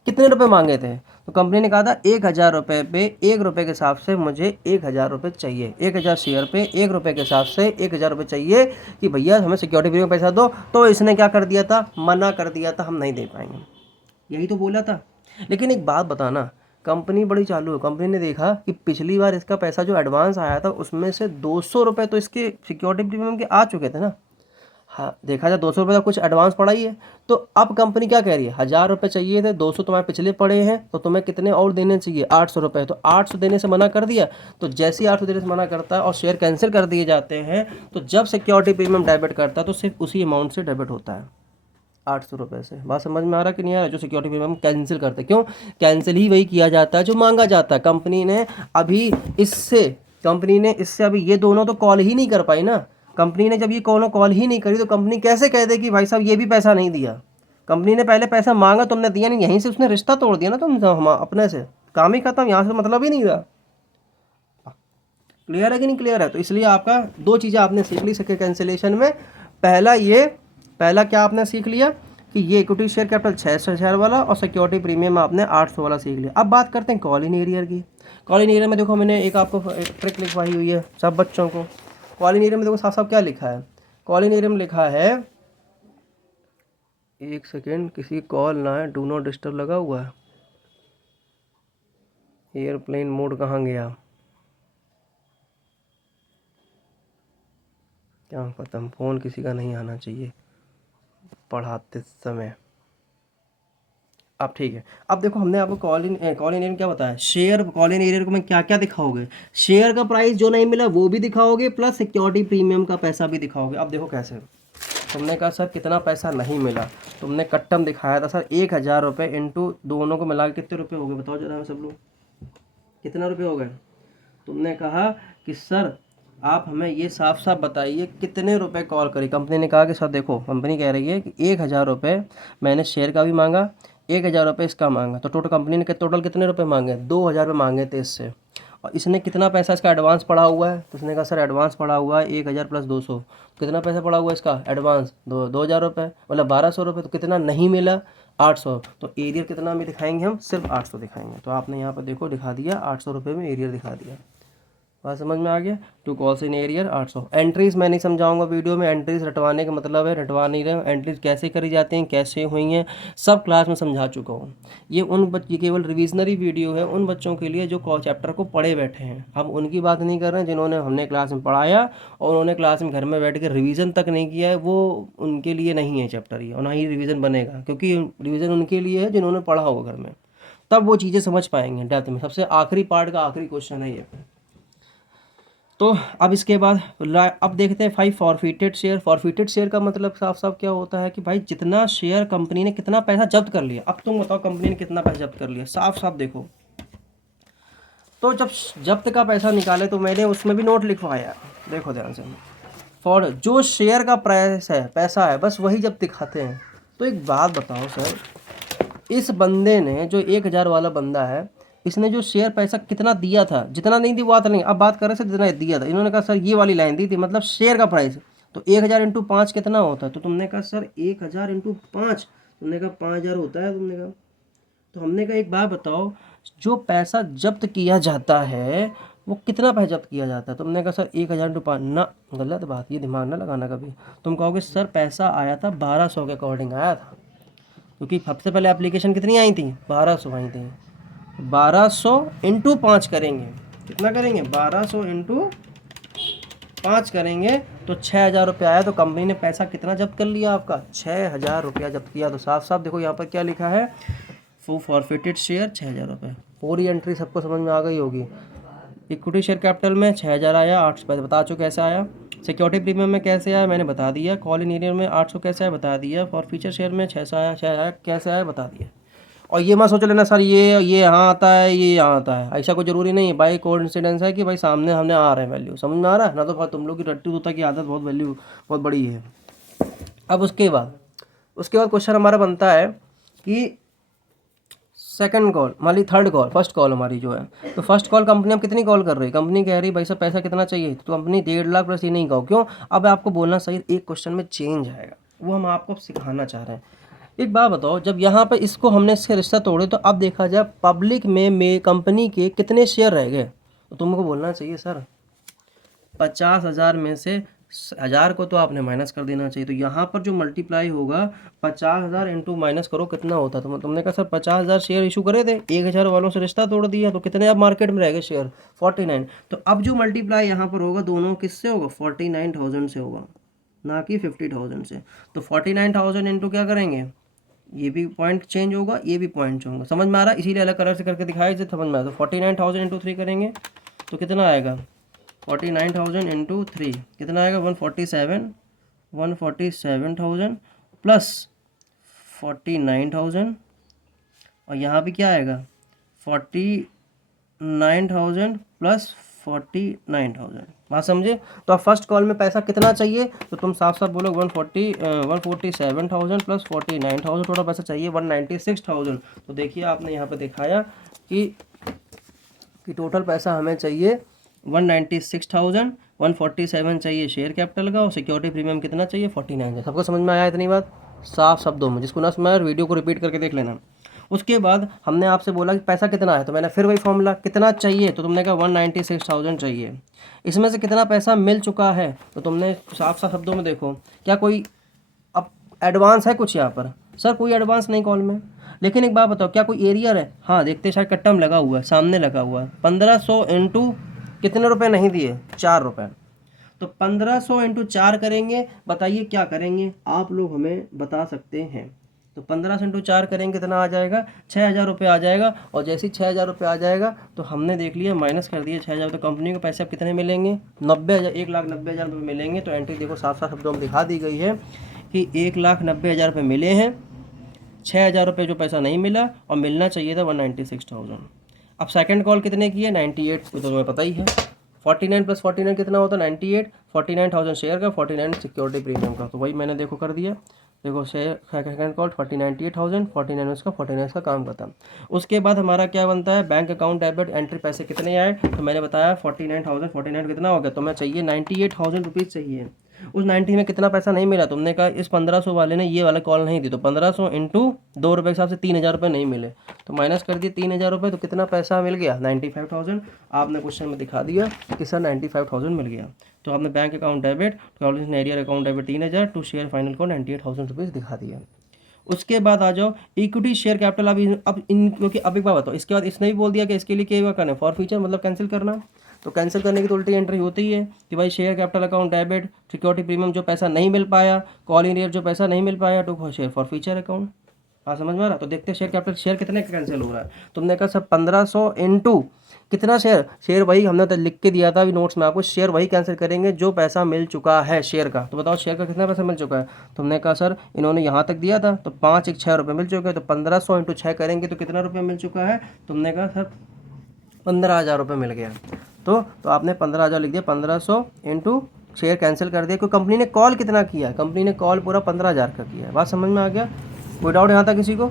कितने रुपए मांगे थे? तो कंपनी ने कहा था 1,000 रुपये पे 1 रुपये के हिसाब से मुझे 1,000 रुपये चाहिए, 1,000 शेयर पे 1 रुपये के हिसाब से 1,000 रुपये चाहिए कि भैया हमें सिक्योरिटी प्रीमियम पैसा दो। तो इसने क्या कर दिया था? मना कर दिया था, हम नहीं दे पाएंगे, यही तो बोला था। लेकिन एक बात बताना, कंपनी बड़ी चालू है। कंपनी ने देखा कि पिछली बार इसका पैसा जो एडवांस आया था उसमें से 200 रुपये तो इसके सिक्योरिटी प्रीमियम के आ चुके थे ना। हाँ देखा जाए 200 रुपये का कुछ एडवांस पड़ा ही है। तो अब कंपनी क्या कह रही है? 1,000 रुपये चाहिए थे, 200 तुम्हारे पिछले पड़े हैं, तो तुम्हें कितने और देने चाहिए? 800 रुपये। तो 800 देने से मना कर दिया। तो जैसे ही 800 देने से मना करता है और शेयर कैंसिल कर दिए जाते हैं, तो जब सिक्योरिटी प्रीमियम डेबिट करता है तो सिर्फ उसी अमाउंट से डेबिट होता है, 800 रुपये से। बात समझ में आ रहा कि नहीं आ रहा? जो सिक्योरिटी प्रीमियम कैंसिल करते हैं, क्यों कैंसिल ही वही किया जाता है जो मांगा जाता है। कंपनी ने इससे अभी ये दोनों तो कॉल ही नहीं कर पाई ना। कंपनी ने जब ये कॉल ही नहीं करी तो कंपनी कैसे कह दे कि भाई साहब ये भी पैसा नहीं दिया? कंपनी ने पहले पैसा मांगा, तुमने दिया नहीं, यहीं से उसने रिश्ता तोड़ दिया ना तुम हम अपने से, काम ही खत्म, यहाँ से मतलब ही नहीं रहा। क्लियर है कि नहीं क्लियर है? तो इसलिए आपका 2 चीज़ें आपने सीख ली सके कैंसिलेशन में। पहला क्या आपने सीख लिया कि ये इक्विटी शेयर कैपिटल 600 शेयर वाला, और सिक्योरिटी प्रीमियम आपने 800 वाला सीख लिया। अब बात करते हैं कॉल इन एरियर की। कॉल इन एरियर में देखो मैंने एक आपको ट्रिक लिखवाई हुई है सब बच्चों को। कॉल इन एरियर में देखो साफ साफ क्या लिखा है। कॉल इन एरियर में लिखा है, एक सेकेंड, किसी कॉल ना है, डू नॉट डिस्टर्ब लगा हुआ है। एयरप्लेन मोड कहाँ गया? क्या खत्म, फ़ोन किसी का नहीं आना चाहिए पढ़ाते समय। अब ठीक है, अब देखो हमने आपको कॉल इन एरियर क्या बताया, शेयर कॉल इन एरियर को मैं क्या क्या दिखाओगे, शेयर का प्राइस जो नहीं मिला वो भी दिखाओगे, प्लस सिक्योरिटी प्रीमियम का पैसा भी दिखाओगे। अब देखो कैसे, तुमने कहा सर कितना पैसा नहीं मिला, तुमने कट्टम दिखाया था सर 1000 रुपये इंटू दोनों को मिला के कितने रुपये हो गए बताओ जरा सब लोग, कितना रुपये हो गए। तुमने कहा कि सर आप हमें ये साफ साफ बताइए कितने रुपए कॉल करी। कंपनी ने कहा कि सर देखो, कंपनी कह रही है कि 1000 रुपये मैंने शेयर का भी मांगा, 1000 रुपये इसका मांगा, तो टोटल कंपनी ने टोटल कितने रुपए मांगे, 2000 रुपये मांगे थे इससे। और इसने कितना पैसा इसका एडवांस पड़ा हुआ है, तो उसने कहा सर एडवांस पड़ा हुआ है 1000 प्लस 200, कितना पैसा पड़ा हुआ है इसका एडवांस, 2000 रुपये, मतलब 1200 रुपये। तो कितना नहीं मिला, 800। तो एरियर कितना में दिखाएंगे हम, सिर्फ 800 दिखाएंगे। तो आपने यहाँ पर देखो दिखा दिया 800 रुपये में एरियर दिखा दिया। बात समझ में आ गया। To calls in arrear 800। Entries मैं नहीं समझाऊंगा वीडियो में, एंट्रीज रटवाने का मतलब है रटवा नहीं रहे, एंट्रीज कैसे करी जाती हैं, कैसे हुई हैं, सब क्लास में समझा चुका हूँ। ये उन बच्चे केवल रिविजनरी वीडियो है उन बच्चों के लिए जो चैप्टर को पढ़े बैठे हैं। हम उनकी बात नहीं कर रहे हैं जिन्होंने हमने क्लास में पढ़ाया और उन्होंने क्लास में घर में बैठ कर रिविज़न तक नहीं किया है, वो उनके लिए नहीं है चैप्टर ये, और ना ही रिविज़न बनेगा, क्योंकि रिविज़न उनके लिए है जिन्होंने पढ़ा होगा घर में, तब वो चीज़ें समझ पाएंगे डेप्थ में। सबसे आखिरी पार्ट का आखिरी क्वेश्चन है ये। तो अब इसके बाद अब देखते हैं 5 फॉरफिटेड शेयर। फॉरफिटेड शेयर का मतलब साफ साफ क्या होता है कि भाई जितना शेयर कंपनी ने कितना पैसा जब्त कर लिया। अब तुम बताओ कंपनी ने कितना पैसा जब्त कर लिया, साफ साफ देखो। तो जब जब्त का पैसा निकाले तो मैंने उसमें भी नोट लिखवाया, देखो ध्यान से। फॉर जो शेयर का प्राइस है, पैसा है, बस वही जब दिखाते हैं। तो एक बात बताओ सर, इस बंदे ने जो 1000 वाला बंदा है, इसने जो शेयर पैसा कितना दिया था, जितना नहीं दी वो बात नहीं, अब बात कर रहे थे जितना दिया था। इन्होंने कहा सर ये वाली लाइन दी थी, मतलब शेयर का प्राइस। तो 1000 इंटू 5 कितना होता है, तो तुमने कहा सर 1000 इंटू 5, तुमने कहा 5000 होता है, तुमने कहा। तो हमने कहा एक बात बताओ, जो पैसा जब्त किया जाता है वो कितना पैसा जब्त किया जाता है। तुमने कहा सर 1000 इंटू 5, ना गलत बात, ये दिमाग ना लगाना कभी। तुम कहोगे सर पैसा आया था 1200 के अकॉर्डिंग आया था, क्योंकि सबसे पहले एप्लीकेशन कितनी आई थी, 1200 आई थी। 1200 इंटू 5 करेंगे, कितना करेंगे, 1200 इंटू 5 करेंगे तो 6000 रुपये आया। तो कंपनी ने पैसा कितना जब्त कर लिया आपका, 6000 रुपया जब्त किया। तो साफ साफ देखो यहाँ पर क्या लिखा है, फॉरफिटेड शेयर 6000 रुपये। पूरी एंट्री सबको समझ में आ गई होगी। इक्विटी शेयर कैपिटल में 6000 आया, 800 बता चुके कैसे आया। सिक्योरिटी प्रीमियम में कैसे आया मैंने बता दिया। कॉल इन एरियर में 800 कैसे आया बता दिया। फॉर फ्यूचर शेयर में 600 आया, 6 कैसे आया बता दिया। और ये मत सोच लेना सर ये यहाँ आता है ये यहाँ आता है, ऐसा कोई ज़रूरी नहीं है। बाई कोइंसिडेंस है कि भाई सामने हमने आ रहे हैं वैल्यू, समझ में आ रहा है ना। तो तुम लोग की रट्टी तोता की आदत बहुत वैल्यू बहुत बड़ी है। अब उसके बाद क्वेश्चन हमारा बनता है कि सेकंड कॉल, मान ली थर्ड कॉल, फर्स्ट कॉल हमारी जो है। तो फर्स्ट कॉल कंपनी अब कितनी कॉल कर रही है, कंपनी कह रही है भाई साहब पैसा कितना चाहिए, तो कंपनी 1.5 लाख प्लस ये नहीं कहो। क्यों, अब आपको बोलना सही, एक क्वेश्चन में चेंज आएगा, वो हम आपको सिखाना चाह रहे हैं। एक बात बताओ, जब यहाँ पर इसको हमने इसके रिश्ता तोड़े तो अब देखा जाए पब्लिक में कंपनी के कितने शेयर रह गए, तो तुमको बोलना चाहिए सर 50,000 में से 1000 को तो आपने माइनस कर देना चाहिए। तो यहाँ पर जो मल्टीप्लाई होगा 50,000 इंटू माइनस करो कितना होता है। तो तुमने कहा सर 50,000 शेयर इशू करे थे, 1000 वालों से रिश्ता तोड़ दिया, तो कितने अब मार्केट में रह गए शेयर, 49। तो अब जो मल्टीप्लाई यहाँ पर होगा दोनों किससे होगा, 49,000 से होगा, ना कि 50,000 से। तो 49,000 इंटू क्या करेंगे, ये भी पॉइंट चेंज होगा, ये भी पॉइंट चेंज होगा, समझ में आ रहा है, इसीलिए अलग कलर से करके दिखाया इसे समझ में आया। तो 49,000 इंटू 3 करेंगे तो कितना आएगा, 49,000 इंटू 3 कितना आएगा, 147,000 प्लस 49,000, और यहाँ भी क्या आएगा 49,000 प्लस 49,000। बात समझे। तो अब फर्स्ट कॉल में पैसा कितना चाहिए, तो तुम साफ साफ बोलो 147,000 प्लस 49,000, टोटल पैसा चाहिए 196,000। तो देखिए आपने यहाँ पे दिखाया कि टोटल पैसा हमें चाहिए 196,000, 147 चाहिए शेयर कैपिटल का, और सिक्योरिटी प्रीमियम कितना चाहिए 49। सबको समझ में आया इतनी बात, साफ शब्दों में, जिसको ना समझ वीडियो को रिपीट करके देख लेना। उसके बाद हमने आपसे बोला कि पैसा कितना है, तो मैंने फिर वही फॉर्मूला कितना चाहिए, तो तुमने कहा 196,000 चाहिए। इसमें से कितना पैसा मिल चुका है, तो तुमने साफ साफ शब्दों में देखो, क्या कोई अब एडवांस है कुछ यहाँ पर, सर कोई एडवांस नहीं कॉल में। लेकिन एक बात बताओ, क्या कोई एरियर है, हाँ देखते शायद कट्टम लगा हुआ है, सामने लगा हुआ है। 1500 इंटू कितने रुपए नहीं दिए, 4 रुपये। तो 1500 इंटू 4 करेंगे, बताइए क्या करेंगे आप लोग हमें बता सकते हैं। तो 1500 इंटू 4 करेंगे कितना आ जाएगा, 6000 रुपये आ जाएगा। और जैसे ही 6000 रुपये आ जाएगा तो हमने देख लिया माइनस कर दिए 6000, तो कंपनी को पैसे अब कितने मिलेंगे, 90,000, 1,90,000 रुपये मिलेंगे। तो एंट्री देखो साफ साफ शब्दों में दिखा दी गई है कि 1,90,000 रुपये मिले हैं, 6000 रुपये जो पैसा नहीं मिला और मिलना चाहिए था 196,000। अब सेकंड कॉल कितने की है, 98, तो तुम्हें पता ही है 49 + 49 कितना होता है, 98, 49,000 शेयर का, 49 सिक्योरिटी प्रीमियम का। तो वही मैंने देखो कर दिया, देखो शेयर सेकंड कॉल 98,000, 49 उसका, 49 का काम खत्म। उसके बाद हमारा क्या बनता है, बैंक अकाउंट डेबिट एंट्री, पैसे कितने आए, तो मैंने बताया 49,000, 49 कितना हो गया, तो मैं चाहिए 98,000 रुपीज़ चाहिए। उस 90 में कितना पैसा नहीं मिला, तुमने कहा इस 1500 वाले ने ये वाला कॉल नहीं दी, तो 1500 इंटू 2 रुपये के हिसाब से 3,000 रुपये नहीं मिले, तो माइनस कर दिए 3,000 रुपये, तो कितना पैसा मिल गया, 95,000। आपने क्वेश्चन में दिखा दिया कि सर 95,000 मिल गया। तो आपने bank account debit, arrear account debit 3,000 to share final को 98,000 रुपीज़ दिखा दिया। उसके बाद आ जाओ इक्विटी शेयर कैपिटल। अब इन क्योंकि अब एक बात बताओ, इसके बाद इसने भी बोल दिया कि इसके लिए क्या करना है, फॉर फ्यूचर मतलब कैंसिल करना। तो कैंसिल करने की तो उल्टी एंट्री होती ही है कि भाई share capital account debit, security premium जो पैसा नहीं मिल पाया, कॉल इन ईयर जो पैसा नहीं मिल पाया, to share forfeiture account. हाँ समझ में आ रहा। तो देखते हैं शेयर कैपिटल, शेयर कितने का कैंसिल हो रहा है। तुमने कहा सर 1500 इंटू कितना शेयर, शेयर वही हमने तो लिख के दिया था अभी नोट्स में आपको, शेयर वही कैंसिल करेंगे जो पैसा मिल चुका है शेयर का। तो बताओ शेयर का कितना पैसा मिल चुका है। तुमने कहा सर इन्होंने यहाँ तक दिया था तो 5 1 6 रुपये मिल चुके हैं, तो 1500 इंटू 6 करेंगे तो कितना रुपये मिल चुका है। तुमने कहा सर 15,000 रुपये मिल गया। तो आपने 15,000 लिख दिया, 1500 इंटू शेयर कैंसिल कर दिया, क्योंकि कंपनी ने कॉल कितना किया है, कंपनी ने कॉल पूरा 15,000 का किया है। बात समझ में आ गया, कोई डाउट यहाँ तक किसी को।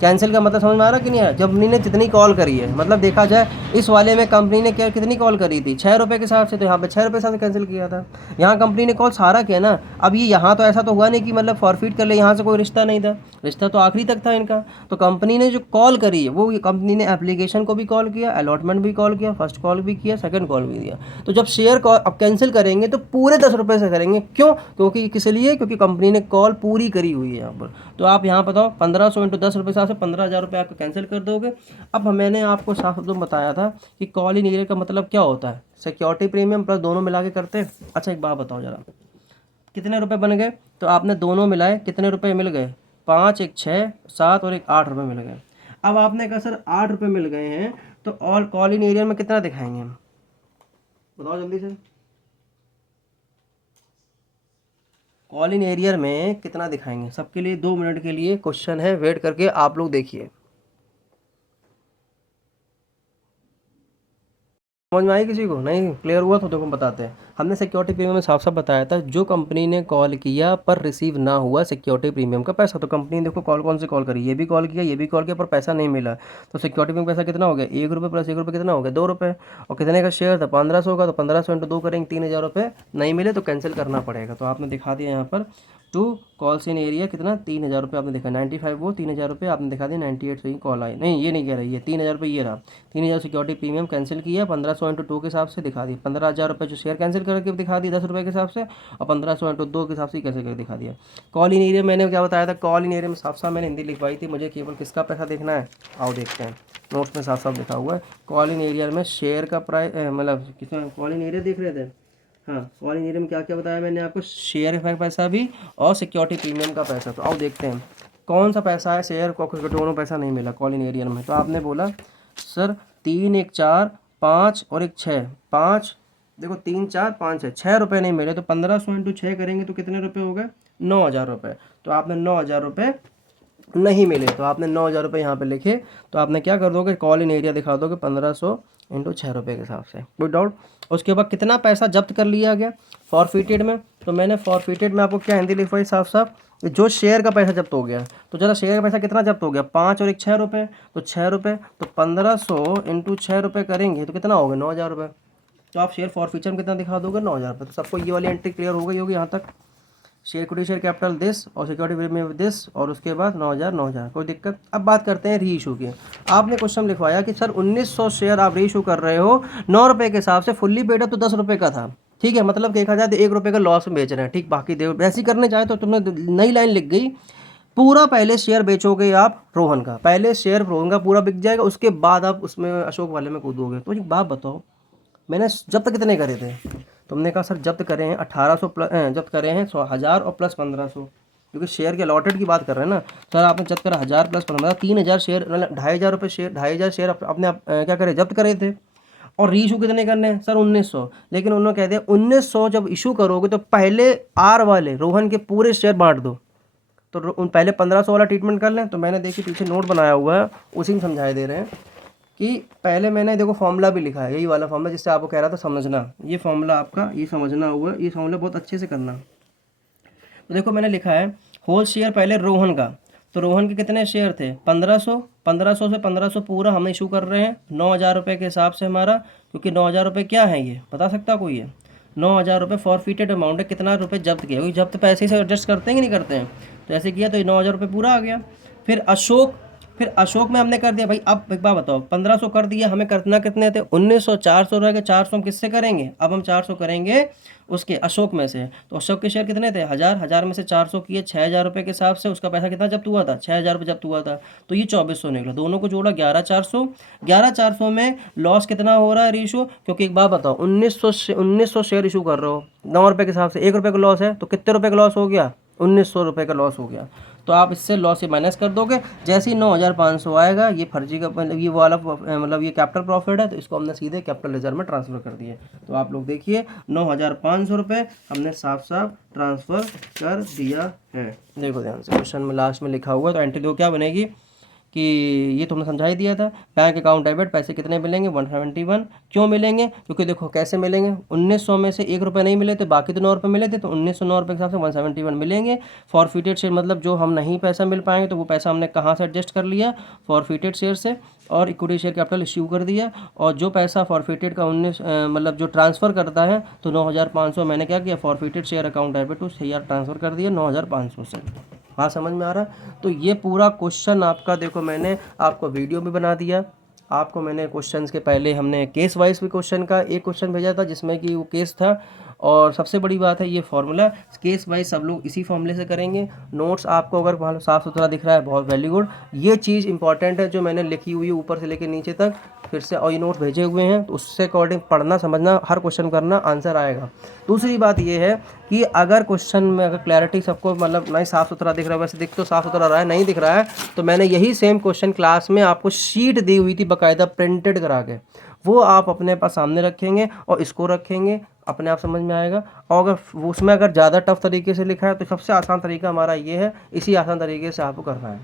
कैंसिल का मतलब समझ में आ रहा कि नहीं आ रहा। जब कंपनी ने जितनी कॉल करी है, मतलब देखा जाए इस वाले में कंपनी ने क्या कितनी कॉल करी थी, 6 रुपये के हिसाब से, तो यहाँ पे 6 रुपये के हिसाब से कैंसिल किया था। यहाँ कंपनी ने कॉल सारा किया ना। अब ये यहाँ तो ऐसा तो हुआ नहीं कि मतलब फॉरफिट कर ले, यहाँ से कोई रिश्ता नहीं था, रिश्ता तो आखिरी तक था इनका। तो कंपनी ने जो कॉल करी है वो कंपनी ने एप्लीकेशन को भी कॉल किया, अलॉटमेंट भी कॉल किया, फर्स्ट कॉल भी किया, सेकंड कॉल भी दिया। तो जब शेयर कॉल अब कैंसिल करेंगे तो पूरे 10 रुपये से करेंगे। क्यों, क्योंकि किस लिए, क्योंकि कंपनी ने कॉल पूरी करी हुई है यहाँ पर। तो आप यहाँ बताओ 1500 इंटू 10 रुपये से 15,000 रुपये आपको कैंसिल कर दोगे। अब मैंने आपको साफ शब्दों में बताया था कि कॉल इन ईयर का मतलब क्या होता है, सिक्योरिटी प्रीमियम प्लस दोनों मिला के करते हैं। अच्छा एक बात बताओ जरा, कितने रुपए बन गए, तो आपने दोनों मिलाए कितने रुपए मिल गए, 5 1 6 7 और 1 8 रुपये मिल गए। अब आपने कहा सर 8 रुपये मिल गए हैं, तो ऑल कॉल इन एरिया में कितना दिखाएंगे हम, बताओ जल्दी से। कॉल इन एरियर में कितना दिखाएंगे, सबके लिए 2 मिनट के लिए क्वेश्चन है, वेट करके आप लोग देखिए। समझ में आई किसी को, नहीं क्लियर हुआ तो देखो बताते हैं। हमने सिक्योरिटी प्रीमियम में साफ साफ बताया था, जो कंपनी ने कॉल किया पर रिसीव ना हुआ सिक्योरिटी प्रीमियम का पैसा, तो कंपनी ने देखो कौन से कॉल करी, ये भी कॉल किया, ये भी कॉल किया, पर पैसा नहीं मिला। तो सिक्योरिटी प्रीमियम पैसा कितना हो गया, 1 रुपये प्लस 1 रुपये कितना हो गया, 2 रुपये। और कितने का शेयर था, 1500 का, तो 1500 इंटू 2 करेंगे, 3,000 रुपये नहीं मिले तो कैंसिल करना पड़ेगा। तो आपने दिखा दिया यहाँ पर टू कॉल्स इन एरिया कितना, 3,000 रुपये आपने देखा, 95 वो 3,000 रुपये आपने दिखा दिया, 98 से ही कॉल आई, नहीं ये नहीं कह रही है, 3,000 रुपये ये रहा, 3,000 सिक्योरिटी प्रीमियम कैंसिल किया, 1500 इंटू 2 के हिसाब से दिखा दिया, 15,000 रुपये जो शेयर कैंसिल करके दिखा दिया 10 रुपये के हिसाब से, और 1500 इंटू 2 के हिसाब से कैसे करके दिखा दिया। कॉल इन एरिया मैंने क्या बताया था, कॉल इन एरिया में साफ साफ मैंने हिंदी लिखवाई थी, मुझे केवल किसका पैसा देखना है, आओ देखते हैं, नोट्स में साफ साफ लिखा हुआ है। कॉल इन एरिया में शेयर का प्राइस, मतलब कितना कॉल इन एरिया देख रहे थे, हाँ कॉल इन एरिया में क्या क्या बताया मैंने आपको, शेयर का पैसा भी और सिक्योरिटी प्रीमियम का पैसा। तो आओ देखते हैं कौन सा पैसा है, शेयर को दोनों पैसा नहीं मिला कॉल इन एरिया में। तो आपने बोला सर 3 1 4 5 और 1 6, 5 देखो 3 4 5 है, 6 रुपये नहीं मिले, तो 1500 इंटू 6 करेंगे तो कितने रुपये हो गए, 9,000 रुपये। तो आपने 9,000 रुपये नहीं मिले, तो आपने 9,000 रुपये यहाँ पे लिखे, तो आपने क्या कर दोगे, कॉल इन एरिया दिखा दोगे 1500 इंटू 6 रुपये के हिसाब से, कोई डाउट। उसके बाद कितना पैसा जब्त कर लिया गया फॉरफिटेड में, तो मैंने फॉरफिटेड में आपको क्या हिंदी लिखवाई साफ साफ, जो शेयर का पैसा जब्त हो गया। तो जरा शेयर का पैसा कितना जब्त हो गया, 5 और 1 6 रुपये, तो 6 रुपये, तो 1500 इंटू 6 रुपये करेंगे तो कितना होगा, 9,000 रुपये। तो आप शेयर फॉरफिचर में कितना दिखा दोगे, 9,000 रुपये। तो सबको ये वाली एंट्री क्लियर हो गई होगी यहाँ तक, share equity share capital this और सिक्योरिटी प्रीमियम दिस, और उसके बाद 9,000 कोई दिक्कत। अब बात करते हैं री इशू की। आपने क्वेश्चन लिखवाया कि सर 1900 शेयर आप री इशू कर रहे हो 9 रुपये के हिसाब से, फुल्ली पेड अप तो 10 रुपये का था, ठीक है, मतलब देखा जाए तो 1 रुपये का लॉस में बेच रहे हैं, ठीक, बाकी दे ऐसी करने चाहे तो तुमने नई लाइन लिख गई, पूरा पहले शेयर बेचोगे आप रोहन का, पहले शेयर रोहन का पूरा बिक जाएगा, उसके बाद आप उसमें अशोक वाले में कूदोगे। तो एक बात बताओ, मैंने जब तक कितने करे थे, तो हमने कहा सर जब्त करे हैं 1800 प्लस जब्त करे हैं 1000 और प्लस 1500, क्योंकि शेयर के अलॉटेड की बात कर रहे हैं ना। सर आपने जब्त करा 1000 प्लस 15, 3000 शेयर, मतलब 2500 रुपये शेयर, 2500 शेयर अपने क्या करे जब्त करे थे। और री इशू कितने करने हैं सर 1900, लेकिन उन्होंने कह दिया 1900 जब इशू करोगे तो पहले आर वाले रोहन के पूरे शेयर बांट दो। तो उन पहले 1500 वाला ट्रीटमेंट कर लें। तो मैंने देखिए पीछे नोट बनाया हुआ है, उसी में समझाए दे रहे हैं कि पहले मैंने देखो फॉर्मूला भी लिखा है, यही वाला फॉर्मूला जिससे आपको कह रहा था समझना, ये फॉर्मूला आपका ये समझना हुआ, ये फॉर्मूला बहुत अच्छे से करना। तो देखो मैंने लिखा है होल शेयर पहले रोहन का, तो रोहन के कितने शेयर थे 1500, 1500 से 1500 पूरा हम इशू कर रहे हैं 9000 रुपये के हिसाब से हमारा, क्योंकि 9000 रुपये क्या है ये बता सकता कोई है, 9000 रुपये फॉरफिटेड अमाउंट है, कितना रुपये जब्त किया, क्योंकि जब्त पैसे से एडजस्ट करते हैं कि नहीं करते हैं, तो ऐसे किया तो 9000 रुपये पूरा आ गया। फिर अशोक में हमने कर दिया भाई, अब एक बात बताओ 1500 कर दिया, हमें करना कितने थे 1900, 400 रह गए, 400 हम किससे करेंगे, अब हम 400 करेंगे उसके अशोक में से। तो अशोक के शेयर कितने थे 1000 में से 400 किए 6000 रुपये के हिसाब से, उसका पैसा कितना जब्त हुआ था 6000 रुपये जब्त हुआ था, तो ये 2400 निकला, दोनों को जोड़ा 11400। 11400 में लॉस कितना हो रहा है रीशो, क्योंकि एक बात बताओ 1900 शेयर इशू कर रहे हो 9 रुपये के हिसाब से, 1 रुपये का लॉस है, तो कितने रुपये का लॉस हो गया 1900 रुपये का लॉस हो गया। तो आप इससे लॉस से माइनस कर दोगे, जैसे ही 9500 आएगा, ये फर्जी का मतलब ये वाला मतलब ये कैपिटल प्रॉफिट है, तो इसको हमने सीधे कैपिटल रिजर्व में ट्रांसफ़र कर दिए। तो आप लोग देखिए 9500 रुपये हमने साफ साफ ट्रांसफ़र कर दिया है। देखो ध्यान से क्वेश्चन में लास्ट में लिखा हुआ है, तो एंट्री दो क्या बनेगी कि ये तुमने समझा ही दिया था, बैंक अकाउंट डेबिट पैसे कितने मिलेंगे 171। क्यों मिलेंगे, क्योंकि देखो कैसे मिलेंगे 1900 में से 1 रुपये नहीं मिले थे, बाकी तो 9 रुपये मिले थे, तो 1909 रुपये के हिसाब से 171 मिलेंगे। फॉरफिटेड शेयर मतलब जो हम नहीं पैसा मिल पाएंगे, तो वो पैसा हमने कहाँ से एडजस्ट कर लिया फॉरफिटेड शेयर से, और इक्विटी शेयर कैपिटल इश्यू कर दिया। और जो पैसा फॉरफिटेड का 19 मतलब जो ट्रांसफ़र करता है, तो 9500 मैंने क्या किया forfeited share account debit to share transfer कर दिया 9500 से। हाँ समझ में आ रहा है। तो ये पूरा क्वेश्चन आपका देखो मैंने आपको वीडियो भी बना दिया, आपको मैंने क्वेश्चंस के पहले हमने केस वाइज भी क्वेश्चन का एक क्वेश्चन भेजा था जिसमें कि वो केस था, और सबसे बड़ी बात है ये फार्मूला केस वाइज सब लोग इसी फॉर्मूले से करेंगे। नोट्स आपको अगर मान लो साफ़ सुथरा दिख रहा है बहुत वेरी गुड, ये चीज़ इंपॉर्टेंट है जो मैंने लिखी हुई है ऊपर से लेकर नीचे तक फिर से, और ये नोट्स भेजे हुए हैं, तो उससे अकॉर्डिंग पढ़ना समझना, हर क्वेश्चन करना, आंसर आएगा। दूसरी बात ये है कि अगर क्वेश्चन में अगर क्लैरिटी सबको मतलब नहीं साफ़ सुथरा दिख रहा है, वैसे दिख तो साफ़ सुथरा रहा है, नहीं दिख रहा है, तो मैंने यही सेम क्वेश्चन क्लास में आपको शीट दी हुई थी बाकायदा प्रिंटेड करा के, वो आप अपने पास सामने रखेंगे और इसको रखेंगे, अपने आप समझ में आएगा। और अगर उसमें अगर ज़्यादा टफ तरीके से लिखा है तो सबसे आसान तरीका हमारा ये है, इसी आसान तरीके से आपको करना है,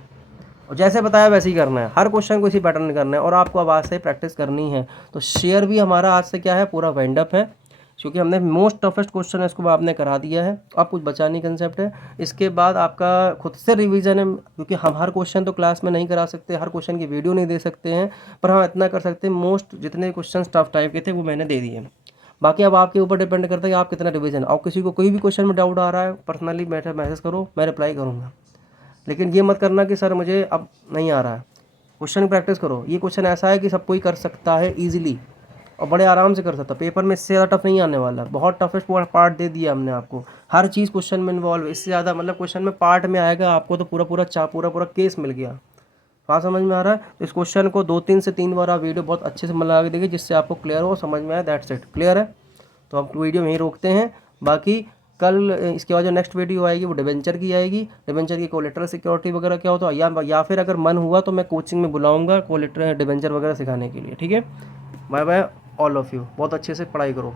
और जैसे बताया वैसे ही करना है, हर क्वेश्चन को इसी पैटर्न में करना है, और आपको अब आज से प्रैक्टिस करनी है। तो शेयर भी हमारा आज से क्या है पूरा वाइंड अप है, क्योंकि हमने मोस्ट टफेस्ट क्वेश्चन है इसको आपने करा दिया है, अब कुछ बचा नहीं कंसेप्ट है। इसके बाद आपका खुद से रिवीजन है, क्योंकि हम हर क्वेश्चन तो क्लास में नहीं करा सकते, हर क्वेश्चन की वीडियो नहीं दे सकते हैं, पर हाँ इतना कर सकते हैं मोस्ट जितने क्वेश्चन टफ टाइप के थे वो मैंने दे दिए। बाकी अब आपके ऊपर डिपेंड करता है कि आप कितना रिवीजन, और किसी को कोई भी क्वेश्चन में डाउट आ रहा है पर्सनली मैसेज करो, मैं रिप्लाई करूँगा। लेकिन ये मत करना कि सर मुझे अब नहीं आ रहा है, क्वेश्चन प्रैक्टिस करो। ये क्वेश्चन ऐसा है कि सब कोई कर सकता है ईजिली और बड़े आराम से कर सकता है, पेपर में इससे ज़्यादा टफ नहीं आने वाला, बहुत टफेस्ट पार्ट दे दिया हमने आपको, हर चीज़ क्वेश्चन में इन्वॉल्व, इससे ज़्यादा मतलब क्वेश्चन में पार्ट में आएगा आपको तो पूरा केस मिल गया। हाँ समझ में आ रहा है। इस क्वेश्चन को 2 से 3 बार आप वीडियो बहुत अच्छे से लगा के देखिए, जिससे आपको क्लियर हो, समझ में आए, दैट्स इट। क्लियर है, तो हम वीडियो यहीं रोकते हैं। बाकी कल इसके बाद जो नेक्स्ट वीडियो आएगी वो डिबेंचर की आएगी, डिबेंचर की कोलेटरल सिक्योरिटी वगैरह क्या होता है, या फिर अगर मन हुआ तो मैं कोचिंग में बुलाऊंगा कोलेटरल डिबेंचर वगैरह सिखाने के लिए। ठीक है, bye bye all of you, बहुत अच्छे से पढ़ाई करो।